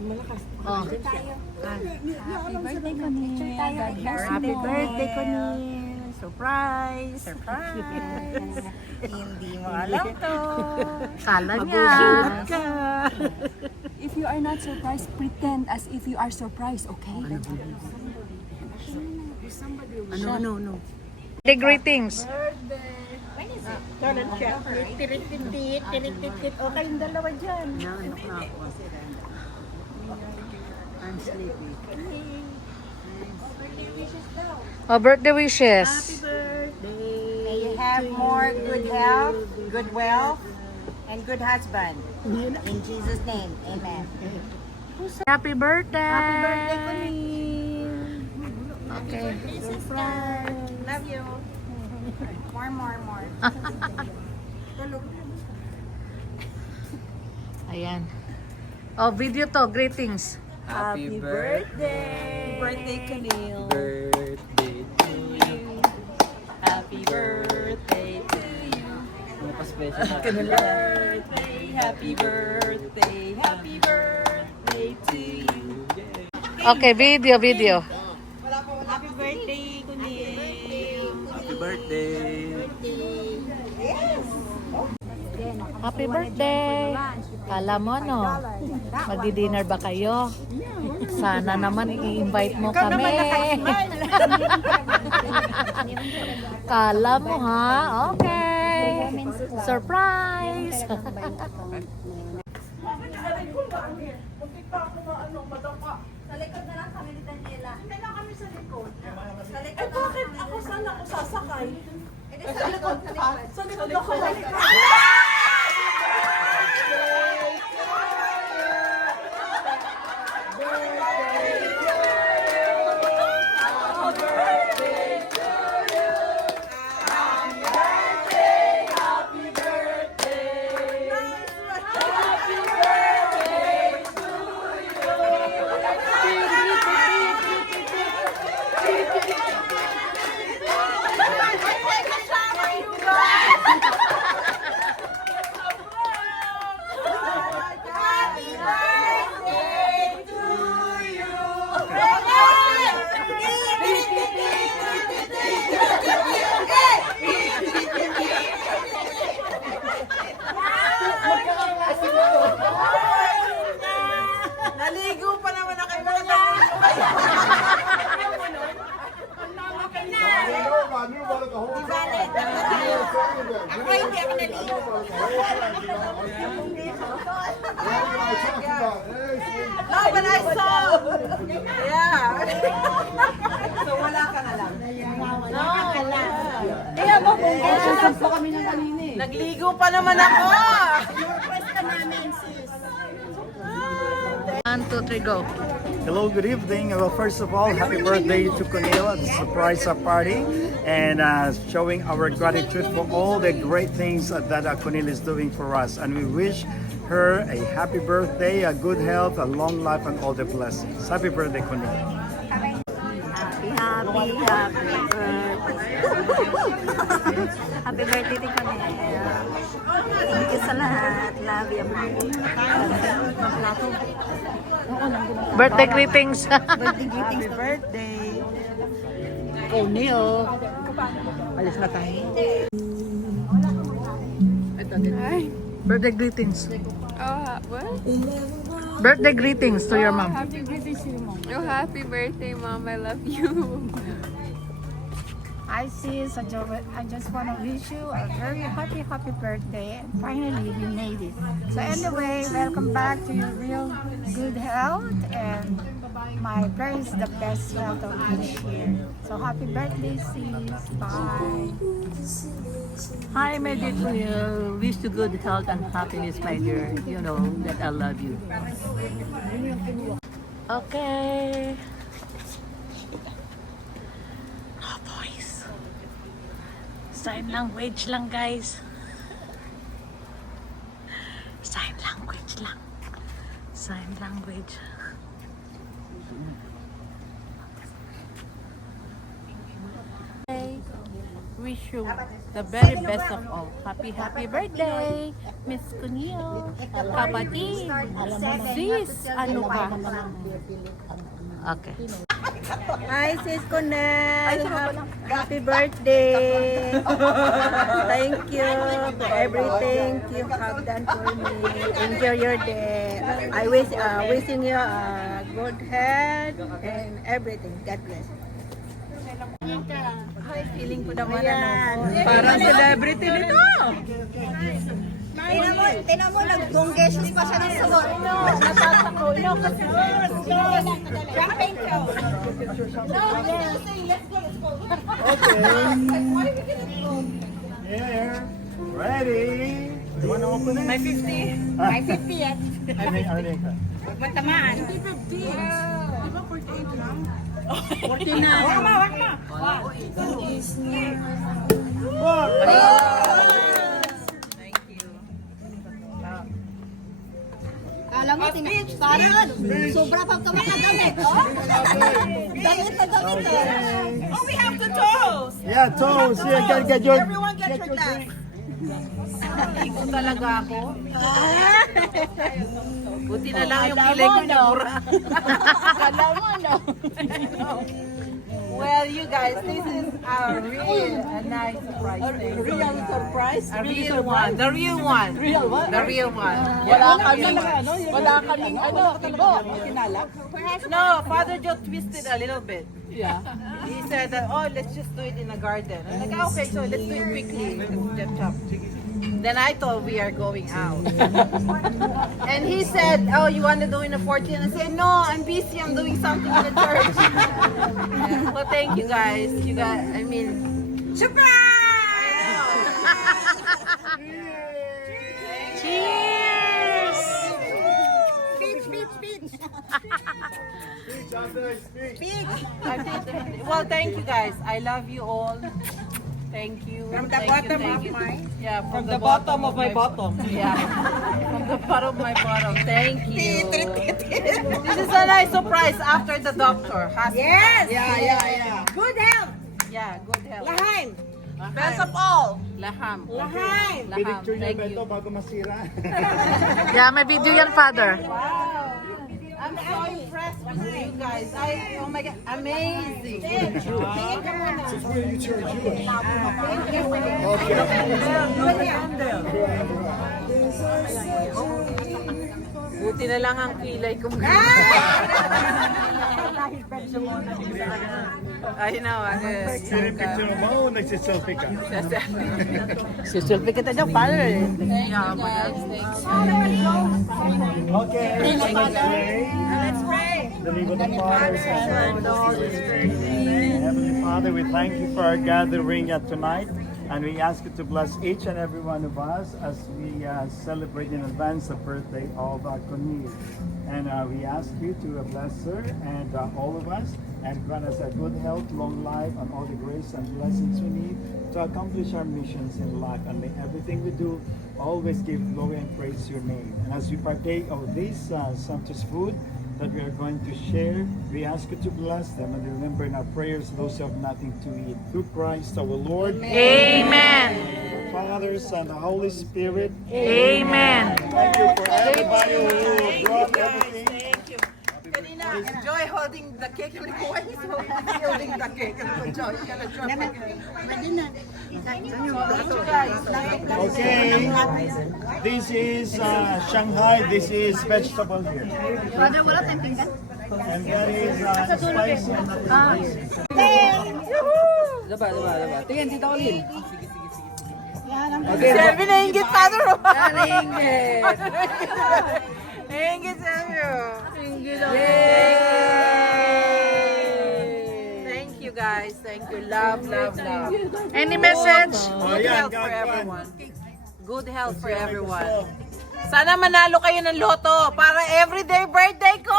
pag malakas. Oh. Tayo. Happy birthday, Connie. Happy birthday, Connie. Surprise. Hindi mo alam to. Kala niya. Magugulat ka. If you are not surprised, pretend as if you are surprised, okay? No. The greetings. Kailan siya? Tirit-titit. O kayong dalawa dyan. No. I'm sleepy. Oh, birthday wishes. Happy birthday. May you have more good health, good wealth, and good husband. In Jesus' name, amen. Happy birthday. Happy birthday, Connie. Okay. Surprise. Love you. More. Ayan. Oh, video to. Greetings. Happy birthday. Birthday, Camille. Birthday to you. Happy birthday to you. Ano pa special na? Happy birthday to you. Okay, video. Happy birthday, Camille. Happy birthday! Happy birthday. Kala mo, no? Magdi-dinner ba kayo? Sana naman i-invite mo kami. Kala mo, ha? Okay. Surprise. Sa likod na lang kami ni Daniela. Hindi lang kami sa likod. Sa likod na bakit ako saan ako sasakay? Sa likod. Sa likod ako. Naligo pa naman ako mga naligo. Ako hindi ako naligo. No, but I saw. Yeah. So wala ka na lang. Wala ka lang. Kaya ba kung pa kami ng kanina eh. Nagligo pa naman ako. 1, 2, 3, go. Hello, good evening. Well, first of all, happy birthday to Conila, the surprise party, and showing our gratitude for all the great things that Conila is doing for us. And we wish her a happy birthday, a good health, a long life, and all the blessings. Happy birthday, Conila. Happy birthday. Happy birthday din kami. Thank you sa lahat. Love you. Birthday greetings. Birthday greetings. Birthday. Oh, Neil. Alis na tayo. Birthday greetings. What? Birthday greetings to your mom. Happy birthday to you, Mom. Oh, happy birthday, Mom. I love you. Hi sis, I just want to wish you a very happy birthday, and finally we made it. So anyway, welcome back to your real good health, and my prayer is the best health of each year. So happy birthday sis, bye. Hi, my dear Kuya. Wish you good health and happiness, my dear. You know that I love you. Okay. Oh, boys. Sign language lang, guys. Sign language lang. Sign language. wish you the very best of all. Happy birthday, Miss Cunillo. Kapatid, sis, ano ka? Okay. Hi, Sis Cornel. Happy birthday. Thank you for everything you have done for me. Enjoy your day. I wishing you a good health and everything. God bless. Feeling ko naman parang celebrity nito. Tinan mo, nag-bonggesos pa siya ng sabon. Natatako. No, kasi Champagne show. Here. Ready? You want to open it? my 50. May 50 yan. Arnie. Huwag mo tamaan. 49. Alam mo, parang sobra pang kamakadamit. Damit na damit. Oh, we have to toast. Yeah, toast. Yeah, get your. Everyone get your glass. Ikaw talaga ako. Buti na lang yung kilay ko nabura. Alam mo, no? Well, you guys, this is a nice surprise. A real surprise? A real one. The real one. Real what? The real one. Wala kaming ibo. Kinala. No, Father Joe twisted a little bit. Yeah. He said that, oh, let's just do it in the garden. I'm like, okay, so let's do it quickly. Chop, chop. Then I thought we are going out. And he said, oh, you want to do in the 14th? I said, no, I'm busy. I'm doing something in the church. Yeah. Well, thank you guys. You guys, I mean, Cheers! well, thank you guys. I love you all. Thank you. From the Thank bottom you, of you. my... Yeah, from the bottom of my bottom. Yeah. From the bottom of my bottom. Thank you. This is a nice surprise after the doctor has. Yes! Yeah. Good health! Yeah, good health. Lahaim! Best of all! Laham. Lahaim! Laham. Picture niya Thank ba ito you. bago masira? Yeah, may video yan, Father. Wow. I'm so impressed with you guys. Oh my God, amazing. Buti na lang ang kilay ko. I know. Picture mo, nagsiselfie ka. Sisulpi kita dyan, paano eh? Yeah, but that's thanks. Okay, let's pray. The name of the Father, Son, and Holy Spirit. Heavenly Father, we thank you for our gathering tonight. And we ask you to bless each and every one of us as we celebrate in advance the birthday of Conil. And we ask you to bless her and all of us and grant us a good health, long life, and all the grace and blessings we need to accomplish our missions in life. And may everything we do always give glory and praise to your name. And as we partake of this sumptuous food that we are going to share, we ask you to bless them and remember in our prayers those who have nothing to eat. Through Christ our Lord. Amen. The Father, Son, and the Holy Spirit. Amen. Thank you for everybody who brought everything. Thank you. Kanina, enjoy holding the cake. Like, why is he holding the cake? Enjoy. You're gonna drop it. You guys. Okay, this is Shanghai. This is vegetable here. Father, wala tayong pinggan? And that is spicy and not spicy. Diba? Tingin, dito ako din. Selfie na ingit, Father. Naringit! Ingit, Selfie. Thank you guys. Thank you. Love. Any message? Good yeah, health for God, everyone. Good health for everyone. Sana manalo kayo ng loto para everyday birthday ko!